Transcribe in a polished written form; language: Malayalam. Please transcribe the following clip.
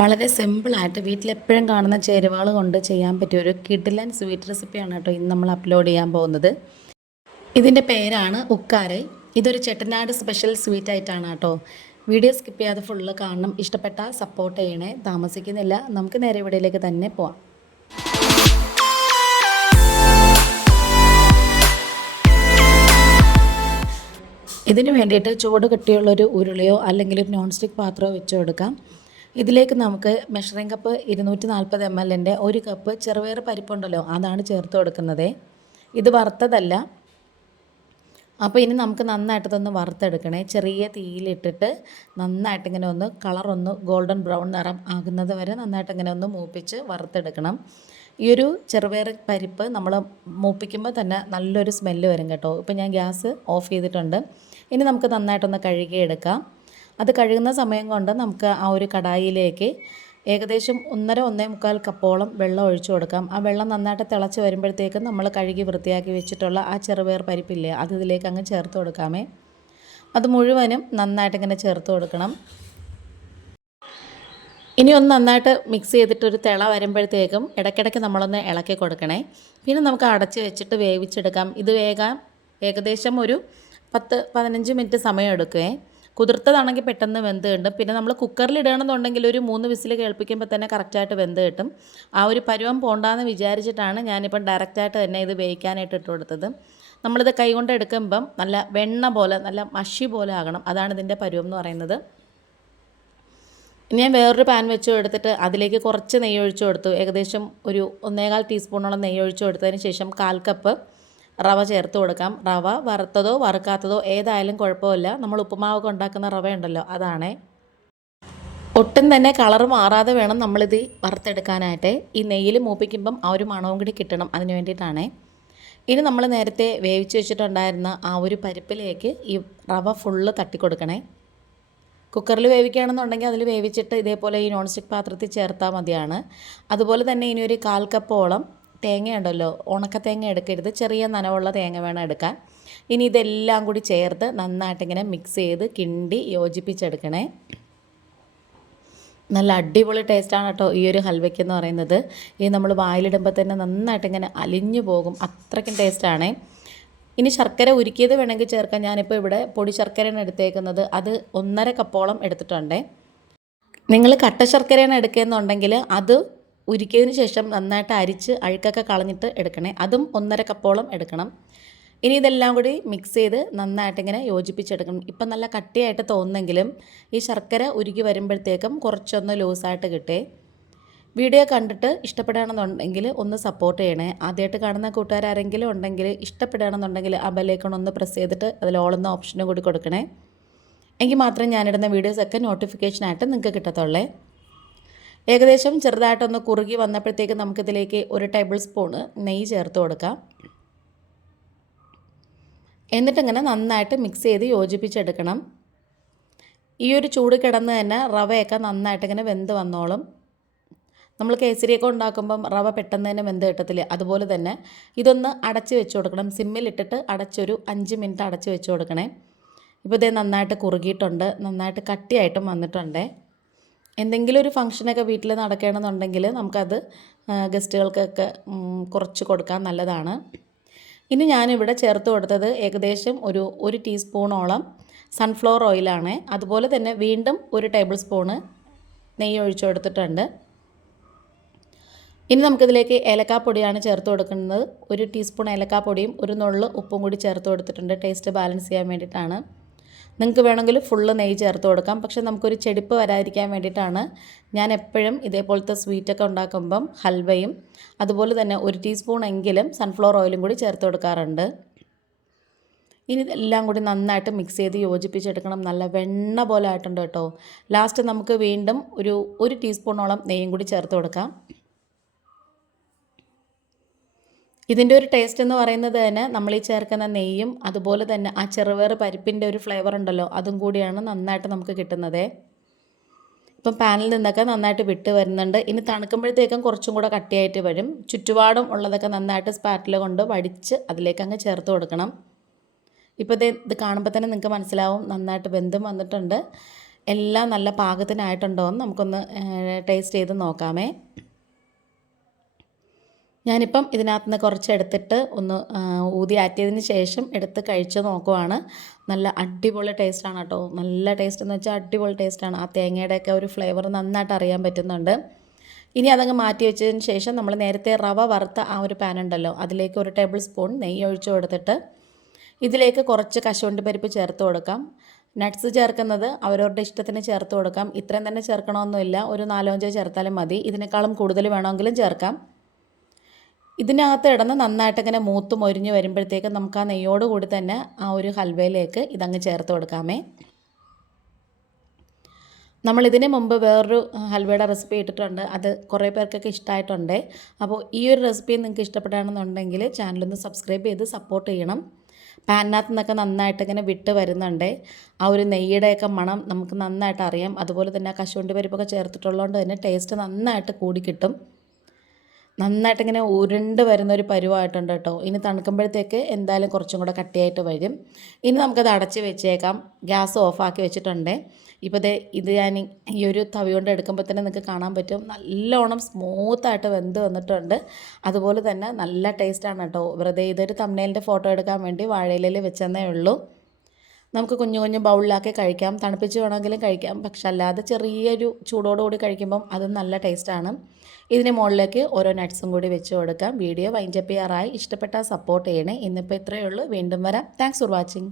വളരെ സിമ്പിളായിട്ട് വീട്ടിലെപ്പോഴും കാണുന്ന ചേരുവകൾ കൊണ്ട് ചെയ്യാൻ പറ്റിയ ഒരു കിഡിലൻ സ്വീറ്റ് റെസിപ്പിയാണ് കേട്ടോ ഇന്ന് നമ്മൾ അപ്ലോഡ് ചെയ്യാൻ പോകുന്നത്. ഇതിൻ്റെ പേരാണ് ഉക്കാരൈ. ഇതൊരു ചെട്ടനാട് സ്പെഷ്യൽ സ്വീറ്റ് ആയിട്ടാണ് കേട്ടോ. വീഡിയോ സ്കിപ്പ് ചെയ്യാതെ ഫുള്ള് കാണണം. ഇഷ്ടപ്പെട്ട സപ്പോർട്ട് ചെയ്യണേ. താമസിക്കുന്നില്ല, നമുക്ക് നേരെ വീഡിയോയിലേക്ക് തന്നെ പോവാം. ഇതിന് വേണ്ടിയിട്ട് ചൂട് കട്ടിയുള്ളൊരു ഉരുളിയോ അല്ലെങ്കിൽ ഒരു നോൺ സ്റ്റിക്ക് പാത്രമോ വെച്ച് കൊടുക്കാം. ഇതിലേക്ക് നമുക്ക് മെഷറിംഗ് കപ്പ് 240 ml ഒരു കപ്പ് ചെറുപയർ പരിപ്പുണ്ടല്ലോ, അതാണ് ചേർത്ത് കൊടുക്കുന്നത്. ഇത് വറുത്തതല്ല. അപ്പോൾ ഇനി നമുക്ക് നന്നായിട്ടതൊന്ന് വറുത്തെടുക്കണേ. ചെറിയ തീയിലിട്ടിട്ട് നന്നായിട്ട് ഇങ്ങനെ ഒന്ന് കളറൊന്ന് ഗോൾഡൻ ബ്രൗൺ നിറം ആകുന്നത് വരെ നന്നായിട്ട് ഇങ്ങനെ ഒന്ന് മൂപ്പിച്ച് വറുത്തെടുക്കണം. ഈ ഒരു ചെറുപയർ പരിപ്പ് നമ്മൾ മൂപ്പിക്കുമ്പോൾ തന്നെ നല്ലൊരു സ്മെല്ല് വരും കേട്ടോ. ഇപ്പോൾ ഞാൻ ഗ്യാസ് ഓഫ് ചെയ്തിട്ടുണ്ട്. ഇനി നമുക്ക് നന്നായിട്ടൊന്ന് കഴുകിയെടുക്കാം. അത് കഴുകുന്ന സമയം കൊണ്ട് നമുക്ക് ആ ഒരു കടായിലേക്ക് ഏകദേശം 1.5-1.25 കപ്പോളം വെള്ളം ഒഴിച്ചു കൊടുക്കാം. ആ വെള്ളം നന്നായിട്ട് തിളച്ച് വരുമ്പോഴത്തേക്കും നമ്മൾ കഴുകി വൃത്തിയാക്കി വെച്ചിട്ടുള്ള ആ ചെറുപയർ പരിപ്പില്ലേ, അത് ഇതിലേക്ക് അങ്ങ് ചേർത്ത് കൊടുക്കാമേ. അത് മുഴുവനും നന്നായിട്ട് ഇങ്ങനെ ചേർത്ത് കൊടുക്കണം. ഇനി ഒന്ന് നന്നായിട്ട് മിക്സ് ചെയ്തിട്ടൊരു തിള വരുമ്പോഴത്തേക്കും ഇടയ്ക്കിടയ്ക്ക് നമ്മളൊന്ന് ഇളക്കി കൊടുക്കണേ. പിന്നെ നമുക്ക് അടച്ച് വെച്ചിട്ട് വേവിച്ചെടുക്കാം. ഇത് വേഗം ഏകദേശം ഒരു 10-15 മിനിറ്റ് സമയം എടുക്കുമേ. കുതിർത്തതാണെങ്കിൽ പെട്ടെന്ന് വെന്ത് കിട്ടും. പിന്നെ നമ്മൾ കുക്കറിൽ ഇടുകയാണെന്നുണ്ടെങ്കിൽ ഒരു 3 വിസിൽ കേൾപ്പിക്കുമ്പോൾ തന്നെ കറക്റ്റായിട്ട് വെന്ത് കിട്ടും. ആ ഒരു പരുവം പോണ്ടാന്ന് വിചാരിച്ചിട്ടാണ് ഞാനിപ്പം ഡയറക്റ്റായിട്ട് തന്നെ ഇത് വേവിക്കാനായിട്ട് ഇട്ട് കൊടുത്തത്. നമ്മളിത് കൈകൊണ്ട് എടുക്കുമ്പം നല്ല വെണ്ണ പോലെ, നല്ല മഷി പോലെ ആകണം. അതാണ് ഇതിൻ്റെ പരുവം എന്ന് പറയുന്നത്. ഞാൻ വേറൊരു പാൻ വെച്ച് എടുത്തിട്ട് അതിലേക്ക് കുറച്ച് നെയ്യ് ഒഴിച്ചു കൊടുത്തു. ഏകദേശം ഒരു 1.25 ടീസ്പൂണോളം നെയ്യ് ഒഴിച്ചു കൊടുത്തതിന് ശേഷം 1/4 കപ്പ് റവ ചേർത്ത് കൊടുക്കാം. റവ വറുത്തതോ വറുക്കാത്തതോ ഏതായാലും കുഴപ്പമില്ല. നമ്മൾ ഉപ്പുമാവൊക്കെ ഉണ്ടാക്കുന്ന റവ ഉണ്ടല്ലോ, അതാണേ. ഒട്ടും തന്നെ കളർ മാറാതെ വേണം നമ്മളിത് വറുത്തെടുക്കാനായിട്ട്. ഈ നെയ്യിൽ മൂപ്പിക്കുമ്പം ആ ഒരു മണവും കൂടി കിട്ടണം, അതിന് വേണ്ടിയിട്ടാണേ. ഇനി നമ്മൾ നേരത്തെ വേവിച്ച് വെച്ചിട്ടുണ്ടായിരുന്ന ആ ഒരു പരിപ്പിലേക്ക് ഈ റവ ഫുള്ള് തട്ടിക്കൊടുക്കണേ. കുക്കറിൽ വേവിക്കുകയാണെന്നുണ്ടെങ്കിൽ അതിൽ വേവിച്ചിട്ട് ഇതേപോലെ ഈ നോൺ സ്റ്റിക്ക് പാത്രത്തിൽ ചേർത്താൽ മതിയാണ്. അതുപോലെ തന്നെ ഇനി ഒരു 1/4 കപ്പോളം തേങ്ങ ഉണ്ടല്ലോ, ഉണക്ക തേങ്ങ എടുക്കരുത്, ചെറിയ നനവുള്ള തേങ്ങ വേണം എടുക്കാൻ. ഇനി ഇതെല്ലാം കൂടി ചേർത്ത് നന്നായിട്ടിങ്ങനെ മിക്സ് ചെയ്ത് കിണ്ടി യോജിപ്പിച്ചെടുക്കണേ. നല്ല അടിപൊളി ടേസ്റ്റാണ് കേട്ടോ ഈ ഒരു ഹൽവയ്ക്കെന്ന് പറയുന്നത്. ഈ നമ്മൾ വായിലിടുമ്പോൾ തന്നെ നന്നായിട്ടിങ്ങനെ അലിഞ്ഞു പോകും, അത്രയ്ക്കും ടേസ്റ്റാണേ. ഇനി ശർക്കര ഉരുക്കിയത് വേണമെങ്കിൽ ചേർക്കാം. ഞാനിപ്പോൾ ഇവിടെ പൊടി ശർക്കരയാണ് എടുത്തേക്കുന്നത്. അത് 1.5 കപ്പോളം എടുത്തിട്ടുണ്ട്. നിങ്ങൾ കട്ട ശർക്കരയാണ് എടുക്കുകയെന്നുണ്ടെങ്കിൽ അത് ഉരുക്കിയതിന് ശേഷം നന്നായിട്ട് അരിച്ച് അഴുക്കൊക്കെ കളഞ്ഞിട്ട് എടുക്കണേ. അതും 1.5 കപ്പോളം എടുക്കണം. ഇനി ഇതെല്ലാം കൂടി മിക്സ് ചെയ്ത് നന്നായിട്ടിങ്ങനെ യോജിപ്പിച്ചെടുക്കണം. ഇപ്പം നല്ല കട്ടിയായിട്ട് തോന്നുന്നെങ്കിലും ഈ ശർക്കര ഉരുക്കി വരുമ്പോഴത്തേക്കും കുറച്ചൊന്ന് ലൂസായിട്ട് കിട്ടേ. വീഡിയോ കണ്ടിട്ട് ഇഷ്ടപ്പെടുകയാണെന്നുണ്ടെങ്കിൽ ഒന്ന് സപ്പോർട്ട് ചെയ്യണേ. ആദ്യമായിട്ട് കാണുന്ന കൂട്ടുകാരെങ്കിലും ഉണ്ടെങ്കിൽ ഇഷ്ടപ്പെടുകയാണെന്നുണ്ടെങ്കിൽ ആ ബെല്ലൈക്കൺ ഒന്ന് പ്രസ് ചെയ്തിട്ട് അതിൽ ഓൾ എന്ന ഓപ്ഷനും കൂടി കൊടുക്കണേ. എങ്കിൽ മാത്രമേ ഞാനിടുന്ന വീഡിയോസൊക്കെ നോട്ടിഫിക്കേഷനായിട്ട് നിങ്ങൾക്ക് കിട്ടത്തുള്ളേ. ഏകദേശം ചെറുതായിട്ടൊന്ന് കുറുകി വന്നപ്പോഴത്തേക്ക് നമുക്കിതിലേക്ക് 1 ടേബിൾ സ്പൂണ് നെയ്യ് ചേർത്ത് കൊടുക്കാം. എന്നിട്ടിങ്ങനെ നന്നായിട്ട് മിക്സ് ചെയ്ത് യോജിപ്പിച്ചെടുക്കണം. ഈ ഒരു ചൂട് കിടന്ന് തന്നെ റവയൊക്കെ നന്നായിട്ടിങ്ങനെ വെന്ത് വന്നോളും. നമ്മൾ കേസരിയൊക്കെ ഉണ്ടാക്കുമ്പം റവ പെട്ടെന്ന് തന്നെ വെന്ത് കിട്ടത്തില്ലേ, അതുപോലെ തന്നെ ഇതൊന്ന് അടച്ച് വെച്ച് കൊടുക്കണം. സിമ്മിലിട്ടിട്ട് അടച്ചൊരു 5 മിനിറ്റ് അടച്ച് വെച്ച് കൊടുക്കണേ. ഇപ്പോൾ ഇതേ നന്നായിട്ട് കുറുകിയിട്ടുണ്ട്, നന്നായിട്ട് കട്ടിയായിട്ടും വന്നിട്ടുണ്ട്. എന്തെങ്കിലും ഒരു ഫംഗ്ഷനൊക്കെ വീട്ടിൽ നടക്കുകയാണെന്നുണ്ടെങ്കിൽ നമുക്കത് ഗസ്റ്റുകൾക്കൊക്കെ കുറച്ച് കൊടുക്കാൻ നല്ലതാണ്. ഇനി ഞാനിവിടെ ചേർത്ത് കൊടുത്തത് ഏകദേശം ഒരു ടീസ്പൂണോളം സൺഫ്ലവർ ഓയിലാണ്. അതുപോലെ തന്നെ വീണ്ടും 1 ടേബിൾ സ്പൂണ് നെയ്യ് ഒഴിച്ചു കൊടുത്തിട്ടുണ്ട്. ഇനി നമുക്കിതിലേക്ക് ഏലക്കാപ്പൊടിയാണ് ചേർത്ത് കൊടുക്കുന്നത്. 1 ടീസ്പൂൺ ഏലക്കാപ്പൊടിയും 1 നുള്ള് ഉപ്പും കൂടി ചേർത്ത് കൊടുത്തിട്ടുണ്ട്, ടേസ്റ്റ് ബാലൻസ് ചെയ്യാൻ വേണ്ടിയിട്ടാണ്. നിങ്ങൾക്ക് വേണമെങ്കിൽ ഫുള്ള് നെയ്യ് ചേർത്ത് കൊടുക്കാം. പക്ഷേ നമുക്കൊരു ചെടിപ്പ് വരാതിരിക്കാൻ വേണ്ടിയിട്ടാണ് ഞാൻ എപ്പോഴും ഇതേപോലത്തെ സ്വീറ്റൊക്കെ ഉണ്ടാക്കുമ്പം ഹൽവയും അതുപോലെ തന്നെ 1 ടീസ്പൂൺ എങ്കിലും സൺഫ്ലവർ ഓയിലും കൂടി ചേർത്ത് കൊടുക്കാറുണ്ട്. ഇനി ഇതെല്ലാം കൂടി നന്നായിട്ട് മിക്സ് ചെയ്ത് യോജിപ്പിച്ചെടുക്കണം. നല്ല വെണ്ണ പോലെ ആയിട്ടുണ്ട് കേട്ടോ. ലാസ്റ്റ് നമുക്ക് വീണ്ടും ഒരു ടീസ്പൂണോളം നെയ്യും കൂടി ചേർത്ത് കൊടുക്കാം. ഇതിൻ്റെ ഒരു ടേസ്റ്റ് എന്ന് പറയുന്നത് തന്നെ നമ്മൾ ഈ ചേർക്കുന്ന നെയ്യും അതുപോലെ തന്നെ ആ ചെറുപയർ പരിപ്പിൻ്റെ ഒരു ഫ്ലേവർ ഉണ്ടല്ലോ, അതും കൂടിയാണ് നന്നായിട്ട് നമുക്ക് കിട്ടുന്നത്. ഇപ്പം പാനിൽ നിന്നൊക്കെ നന്നായിട്ട് വിട്ട് വരുന്നുണ്ട്. ഇനി തണുക്കുമ്പോഴത്തേക്കും കുറച്ചും കൂടെ കട്ടിയായിട്ട് വരും. ചുറ്റുപാടും ഉള്ളതൊക്കെ നന്നായിട്ട് സ്പാറ്റില കൊണ്ട് വടിച്ച് അതിലേക്ക് അങ്ങ് ചേർത്ത് കൊടുക്കണം. ഇപ്പോൾ ഇത് കാണുമ്പോൾ തന്നെ നിങ്ങൾക്ക് മനസ്സിലാവും നന്നായിട്ട് വെന്തും വന്നിട്ടുണ്ട്. എല്ലാം നല്ല പാകത്തിനായിട്ടുണ്ടോ എന്ന് നമുക്കൊന്ന് ടേസ്റ്റ് ചെയ്ത് നോക്കാമേ. ഞാനിപ്പം ഇതിനകത്ത് നിന്ന് കുറച്ചെടുത്തിട്ട് ഒന്ന് ഊതി ആറ്റിയതിന് ശേഷം എടുത്ത് കഴിച്ച് നോക്കുവാണ്. നല്ല അടിപൊളി ടേസ്റ്റാണ് കേട്ടോ. നല്ല ടേസ്റ്റ് എന്ന് വെച്ചാൽ അടിപൊളി ടേസ്റ്റാണ്. ആ തേങ്ങയുടെയൊക്കെ ഒരു ഫ്ലേവർ നന്നായിട്ട് അറിയാൻ പറ്റുന്നുണ്ട്. ഇനി അതങ്ങ് മാറ്റി വെച്ചതിന് ശേഷം നമ്മൾ നേരത്തെ റവ വറുത്ത ആ ഒരു പാൻ ഉണ്ടല്ലോ, അതിലേക്ക് 1 ടേബിൾ സ്പൂൺ നെയ്യ് ഒഴിച്ച് കൊടുത്തിട്ട് ഇതിലേക്ക് കുറച്ച് കശുവണ്ടി പരിപ്പ് ചേർത്ത് കൊടുക്കാം. നട്ട്സ് ചേർക്കുന്നത് അവരവരുടെ ഇഷ്ടത്തിന് ചേർത്ത് കൊടുക്കാം. ഇത്രയും തന്നെ ചേർക്കണമെന്നില്ല, ഒരു 4-5 ചേർത്താലും മതി. ഇതിനേക്കാളും കൂടുതൽ വേണമെങ്കിലും ചേർക്കാം. ഇതിനകത്ത് ഇടന്ന് നന്നായിട്ട് ഇങ്ങനെ മൂത്ത് മൊരിഞ്ഞ് വരുമ്പോഴത്തേക്ക് നമുക്ക് ആ നെയ്യോട് കൂടി തന്നെ ആ ഒരു ഹൽവയിലേക്ക് ഇതങ്ങ് ചേർത്ത് കൊടുക്കാമേ. നമ്മളിതിന് മുമ്പ് വേറൊരു ഹൽവയുടെ റെസിപ്പി ഇട്ടിട്ടുണ്ട്, അത് കുറേ പേർക്കൊക്കെ ഇഷ്ടമായിട്ടുണ്ട്. അപ്പോൾ ഈ ഒരു റെസിപ്പി നിങ്ങൾക്ക് ഇഷ്ടപ്പെടുകയാണെന്നുണ്ടെങ്കിൽ ചാനലൊന്ന് സബ്സ്ക്രൈബ് ചെയ്ത് സപ്പോർട്ട് ചെയ്യണം. പാനിനകത്ത് നിന്നൊക്കെ നന്നായിട്ട് ഇങ്ങനെ വിട്ട് വരുന്നുണ്ട്. ആ ഒരു നെയ്യുടെയൊക്കെ മണം നമുക്ക് നന്നായിട്ട് അറിയാം. അതുപോലെ തന്നെ കശുവണ്ടി പരിപ്പൊക്കെ ചേർത്തിട്ടുള്ളതുകൊണ്ട് തന്നെ ടേസ്റ്റ് നന്നായിട്ട് കൂടി കിട്ടും. നന്നായിട്ട് ഇങ്ങനെ ഉരുണ്ട് വരുന്നൊരു പരുവമായിട്ടുണ്ട് കേട്ടോ. ഇനി തണുക്കുമ്പോഴത്തേക്ക് എന്തായാലും കുറച്ചും കൂടെ കട്ടിയായിട്ട് വരും. ഇനി നമുക്കത് അടച്ച് വെച്ചേക്കാം. ഗ്യാസ് ഓഫാക്കി വെച്ചിട്ടുണ്ട്. ഇപ്പോൾ ഇത് ഞാൻ ഈ ഒരു തവി കൊണ്ട് എടുക്കുമ്പോൾ തന്നെ നിങ്ങൾക്ക് കാണാൻ പറ്റും, നല്ലോണം സ്മൂത്തായിട്ട് വെന്ത് വന്നിട്ടുണ്ട്. അതുപോലെ തന്നെ നല്ല ടേസ്റ്റാണ് കേട്ടോ. വെറുതെ ഇതൊരു തംബ്നെയിലിൻ്റെ ഫോട്ടോ എടുക്കാൻ വേണ്ടി വാഴയിലയിൽ വെച്ചെന്നേ ഉള്ളൂ. നമുക്ക് കുഞ്ഞു കുഞ്ഞു ബൗളിലാക്കി കഴിക്കാം. തണുപ്പിച്ച് വേണമെങ്കിലും കഴിക്കാം. പക്ഷെ അല്ലാതെ ചെറിയൊരു ചൂടോടുകൂടി കഴിക്കുമ്പം അത് നല്ല ടേസ്റ്റാണ്. ഇതിന് മുകളിലേക്ക് ഓരോ നട്ട്സും കൂടി വെച്ച് കൊടുക്കാം. വീഡിയോ വൈൻഡപ്പ് ചെയ്യാറായി. ഇഷ്ടപ്പെട്ടാൽ സപ്പോർട്ട് ചെയ്യണേ. ഇന്നിപ്പോൾ ഇത്രയേ ഉള്ളൂ. വീണ്ടും വരാം. Thanks for watching.